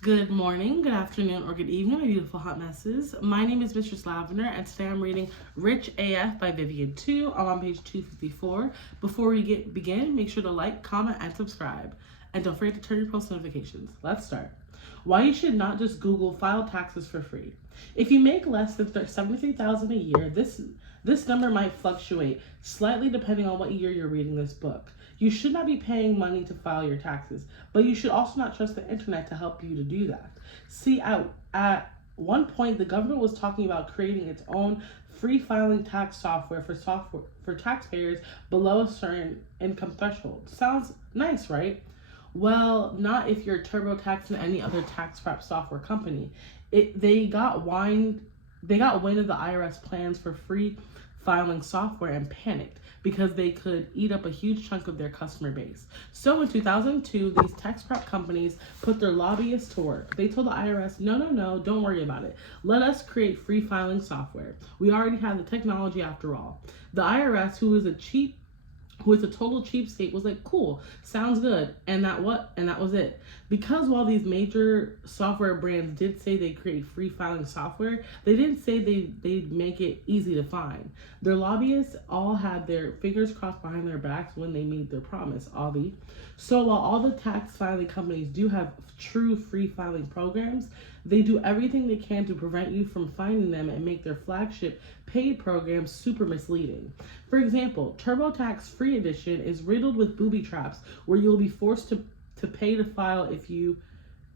Good morning, good afternoon, or good evening, my beautiful hot messes. My name is Mistress Lavender, and today I'm reading Rich AF by Vivian 2. I'm on page 254. Before we begin, make sure to like, comment, and subscribe. And don't forget to turn your post notifications. Let's start. Why you should not just Google file taxes for free. If you make less than $73,000 a year, this number might fluctuate slightly depending on what year you're reading this book. You should not be paying money to file your taxes, but you should also not trust the internet to help you to do that. See, at one point, the government was talking about creating its own free filing tax software for taxpayers below a certain income threshold. Sounds nice, right? Well, not if you're TurboTax and any other tax prep software company. They got wind of the IRS plans for free filing software and panicked because they could eat up a huge chunk of their customer base. So in 2002, these tax prep companies put their lobbyists to work. They told the IRS, no, don't worry about it. Let us create free filing software. We already have the technology after all. The IRS, who is a total cheapskate, was like, cool, sounds good. And that was it. Because while these major software brands did say they create free filing software, they didn't say they'd make it easy to find. Their lobbyists all had their fingers crossed behind their backs when they made their promise, Avi. So while all the tax filing companies do have true free filing programs, they do everything they can to prevent you from finding them and make their flagship paid programs super misleading. For example, TurboTax Free Edition is riddled with booby traps where you'll be forced to pay to file if you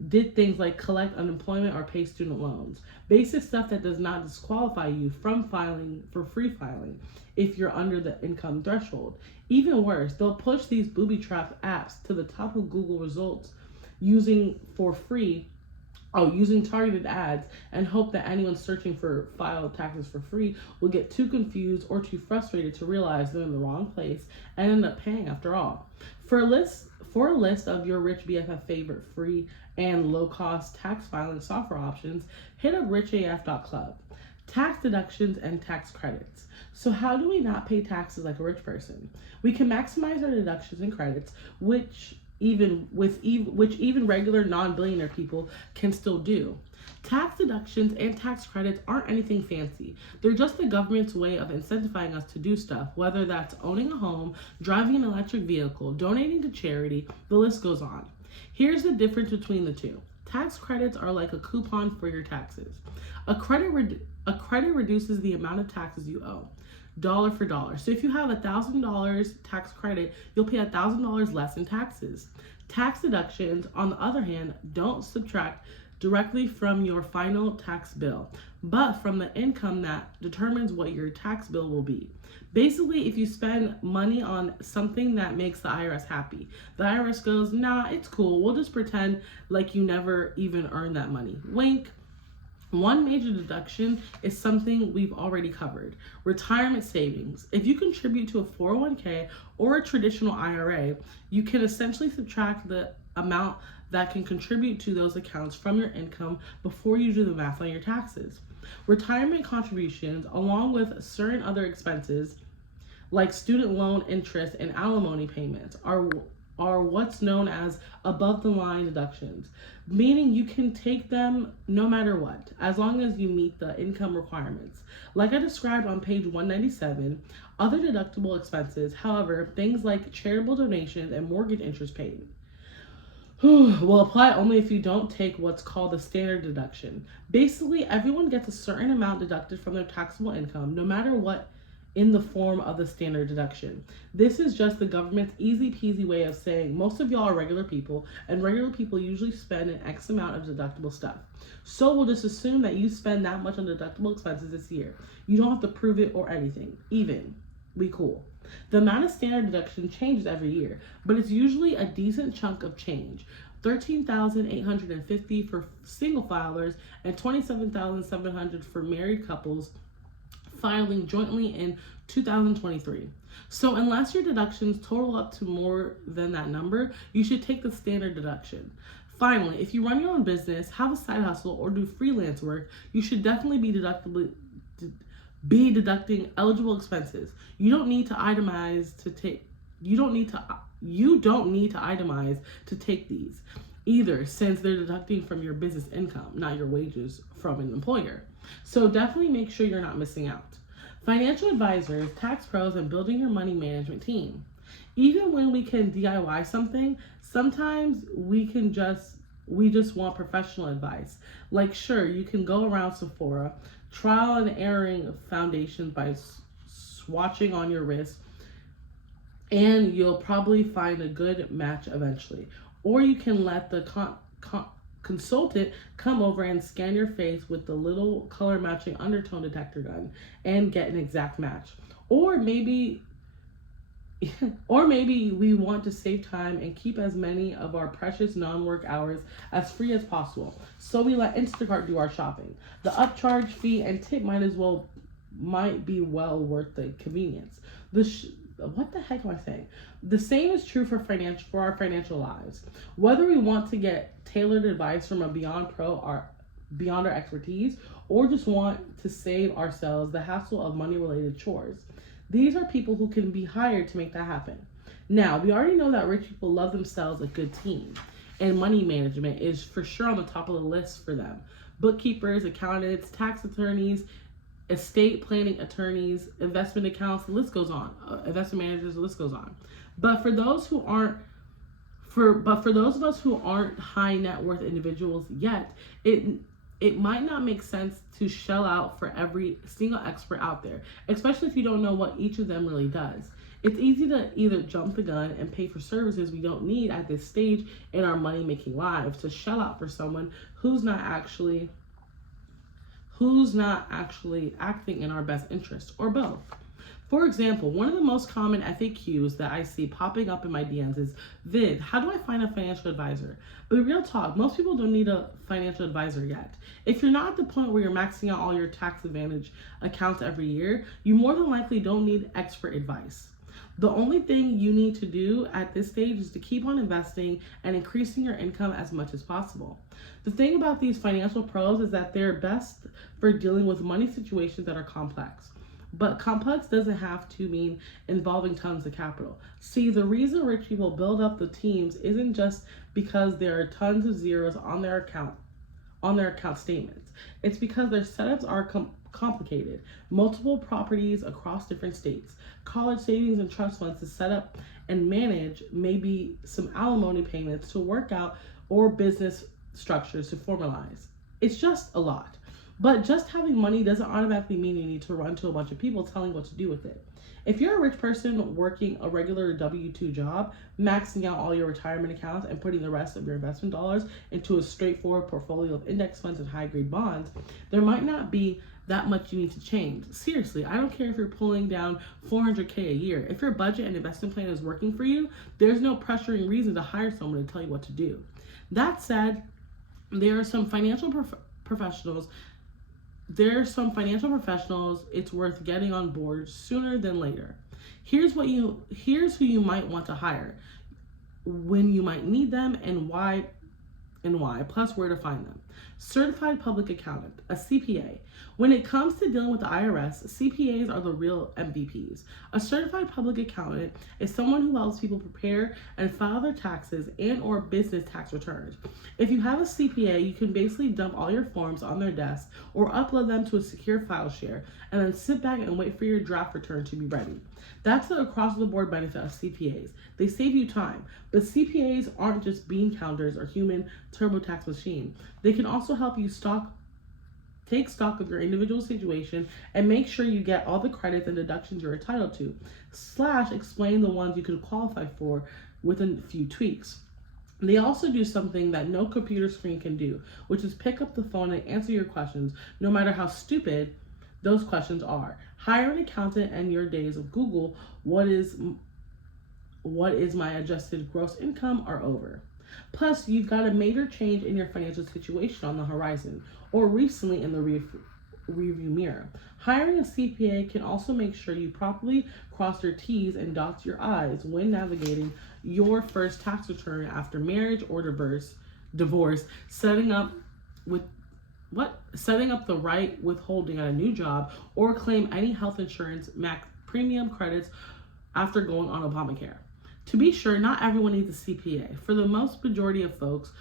did things like collect unemployment or pay student loans. Basic stuff that does not disqualify you from filing for free filing if you're under the income threshold. Even worse, they'll push these booby trap apps to the top of Google results using targeted ads and hope that anyone searching for file taxes for free will get too confused or too frustrated to realize they're in the wrong place and end up paying after all. For a list of your Rich BFF favorite free and low-cost tax filing software options, hit up richaf.club. Tax deductions and tax credits. So how do we not pay taxes like a rich person? We can maximize our deductions and credits, which even regular non-billionaire people can still do. Tax deductions and tax credits aren't anything fancy. They're just the government's way of incentivizing us to do stuff, whether that's owning a home, driving an electric vehicle, donating to charity, the list goes on. Here's the difference between the two. Tax credits are like a coupon for your taxes. A credit reduces the amount of taxes you owe, dollar for dollar. So if you have $1,000 tax credit, you'll pay $1,000 less in taxes. Tax deductions, on the other hand, don't subtract directly from your final tax bill, but from the income that determines what your tax bill will be. Basically, if you spend money on something that makes the IRS happy, the IRS goes, nah, it's cool. We'll just pretend like you never even earned that money. Wink. One major deduction is something we've already covered: retirement savings. If you contribute to a 401k or a traditional IRA, you can essentially subtract the amount that can contribute to those accounts from your income before you do the math on your taxes. Retirement contributions, along with certain other expenses like student loan interest and alimony payments, are what's known as above the line deductions, meaning you can take them no matter what, as long as you meet the income requirements. Like I described on page 197, other deductible expenses, however, things like charitable donations and mortgage interest paid, will apply only if you don't take what's called the standard deduction. Basically, everyone gets a certain amount deducted from their taxable income, no matter what, in the form of the standard deduction. This is just the government's easy peasy way of saying most of y'all are regular people, and regular people usually spend an X amount of deductible stuff. So we'll just assume that you spend that much on deductible expenses this year. You don't have to prove it or anything. Even. We cool. The amount of standard deduction changes every year, but it's usually a decent chunk of change. $13,850 for single filers and $27,700 for married couples filing jointly in 2023. So unless your deductions total up to more than that number, you should take the standard deduction. Finally, if you run your own business, have a side hustle, or do freelance work, you should definitely be deducting eligible expenses. You don't need to itemize to take these. either, since they're deducting from your business income, not your wages from an employer. So definitely make sure you're not missing out. Financial advisors, tax pros, and building your money management team. Even when we can DIY something, sometimes we just want professional advice. Like, sure, you can go around Sephora, trial and erroring foundations by swatching on your wrist, and you'll probably find a good match eventually. Or you can let the consultant come over and scan your face with the little color matching undertone detector gun and get an exact match. Or maybe we want to save time and keep as many of our precious non-work hours as free as possible. So we let Instacart do our shopping. The upcharge fee and tip might be well worth the convenience. What the heck am I saying? The same is true for our financial lives. Whether we want to get tailored advice from a beyond our expertise, or just want to save ourselves the hassle of money-related chores, these are people who can be hired to make that happen. Now, we already know that rich people love themselves a good team, and money management is for sure on the top of the list for them. Bookkeepers, accountants, tax attorneys, estate planning attorneys, investment accounts, the list goes on. Investment managers, the list goes on. But for those of us who aren't high net worth individuals yet, it might not make sense to shell out for every single expert out there, especially if you don't know what each of them really does. It's easy to either jump the gun and pay for services we don't need at this stage in our money-making lives, to shell out for someone who's not actually acting in our best interest, or both. For example, one of the most common FAQs that I see popping up in my DMs is, Vid, how do I find a financial advisor? But real talk, most people don't need a financial advisor yet. If you're not at the point where you're maxing out all your tax advantage accounts every year, you more than likely don't need expert advice. The only thing you need to do at this stage is to keep on investing and increasing your income as much as possible. The thing about these financial pros is that they're best for dealing with money situations that are complex. But complex doesn't have to mean involving tons of capital. See, the reason rich people build up the teams isn't just because there are tons of zeros on their account statements. It's because their setups are complicated. Multiple properties across different states, college savings and trust funds to set up and manage, maybe some alimony payments to work out, or business structures to formalize. It's just a lot. But just having money doesn't automatically mean you need to run to a bunch of people telling what to do with it. If you're a rich person working a regular W-2 job, maxing out all your retirement accounts and putting the rest of your investment dollars into a straightforward portfolio of index funds and high-grade bonds, there might not be that much you need to change. Seriously, I don't care if you're pulling down $400K a year. If your budget and investment plan is working for you, there's no pressuring reason to hire someone to tell you what to do. That said, there are some financial professionals it's worth getting on board sooner than later. Here's who you might want to hire, when you might need them, and why, plus where to find them. Certified public accountant, a CPA. When it comes to dealing with the IRS, CPAs are the real MVPs. A certified public accountant is someone who helps people prepare and file their taxes and or business tax returns. If you have a CPA, you can basically dump all your forms on their desk or upload them to a secure file share and then sit back and wait for your draft return to be ready. That's the across-the-board benefit of CPAs. They save you time, but CPAs aren't just bean counters or human TurboTax machine. They can also help you take stock of your individual situation and make sure you get all the credits and deductions you're entitled to, / explain the ones you could qualify for with a few tweaks. They also do something that no computer screen can do, which is pick up the phone and answer your questions, no matter how stupid those questions are. Hire an accountant and your days of Google, what is my adjusted gross income, are over. Plus, you've got a major change in your financial situation on the horizon, or recently in the rearview mirror. Hiring a CPA can also make sure you properly cross your T's and dot your I's when navigating your first tax return after marriage or divorce, setting up the right withholding at a new job, or claim any health insurance max premium credits after going on Obamacare. To be sure, not everyone needs a CPA. For the most majority of folks,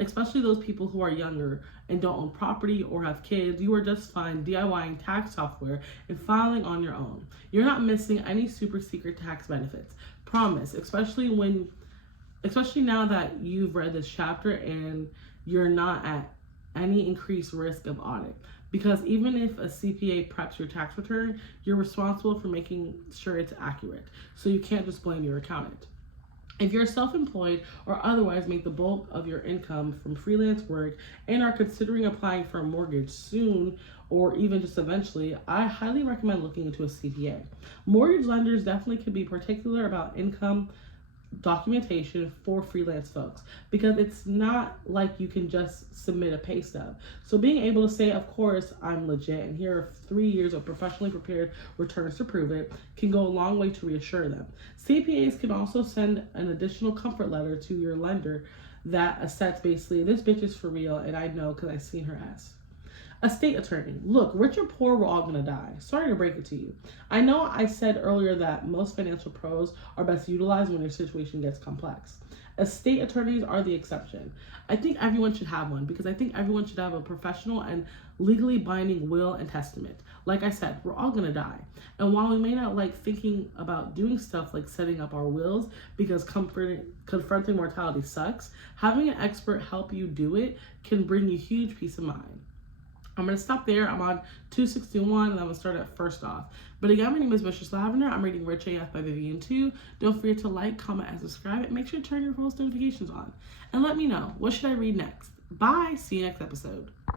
Especially those people who are younger and don't own property or have kids, you are just fine DIYing tax software and filing on your own. You're not missing any super secret tax benefits. Promise, especially now that you've read this chapter and you're not at any increased risk of audit. Because even if a CPA preps your tax return, you're responsible for making sure it's accurate. So you can't just blame your accountant. If you're self-employed or otherwise make the bulk of your income from freelance work and are considering applying for a mortgage soon or even just eventually, I highly recommend looking into a CPA. Mortgage lenders definitely can be particular about income documentation for freelance folks because it's not like you can just submit a pay stub. So being able to say, of course, I'm legit and here are 3 years of professionally prepared returns to prove it can go a long way to reassure them. CPAs can also send an additional comfort letter to your lender that assets basically, this bitch is for real and I know because I've seen her ass. A state attorney. Look, rich or poor, we're all gonna die. Sorry to break it to you. I know I said earlier that most financial pros are best utilized when your situation gets complex. Estate attorneys are the exception. I think everyone should have one because I think everyone should have a professional and legally binding will and testament. Like I said, we're all gonna die. And while we may not like thinking about doing stuff like setting up our wills because confronting mortality sucks, having an expert help you do it can bring you huge peace of mind. I'm going to stop there. I'm on 261 and I'm going to start at first off. But again, my name is Mistress Lavender. I'm reading Rich AF by Vivian 2. Don't forget to like, comment, and subscribe. And make sure to turn your post notifications on. And let me know, what should I read next? Bye. See you next episode.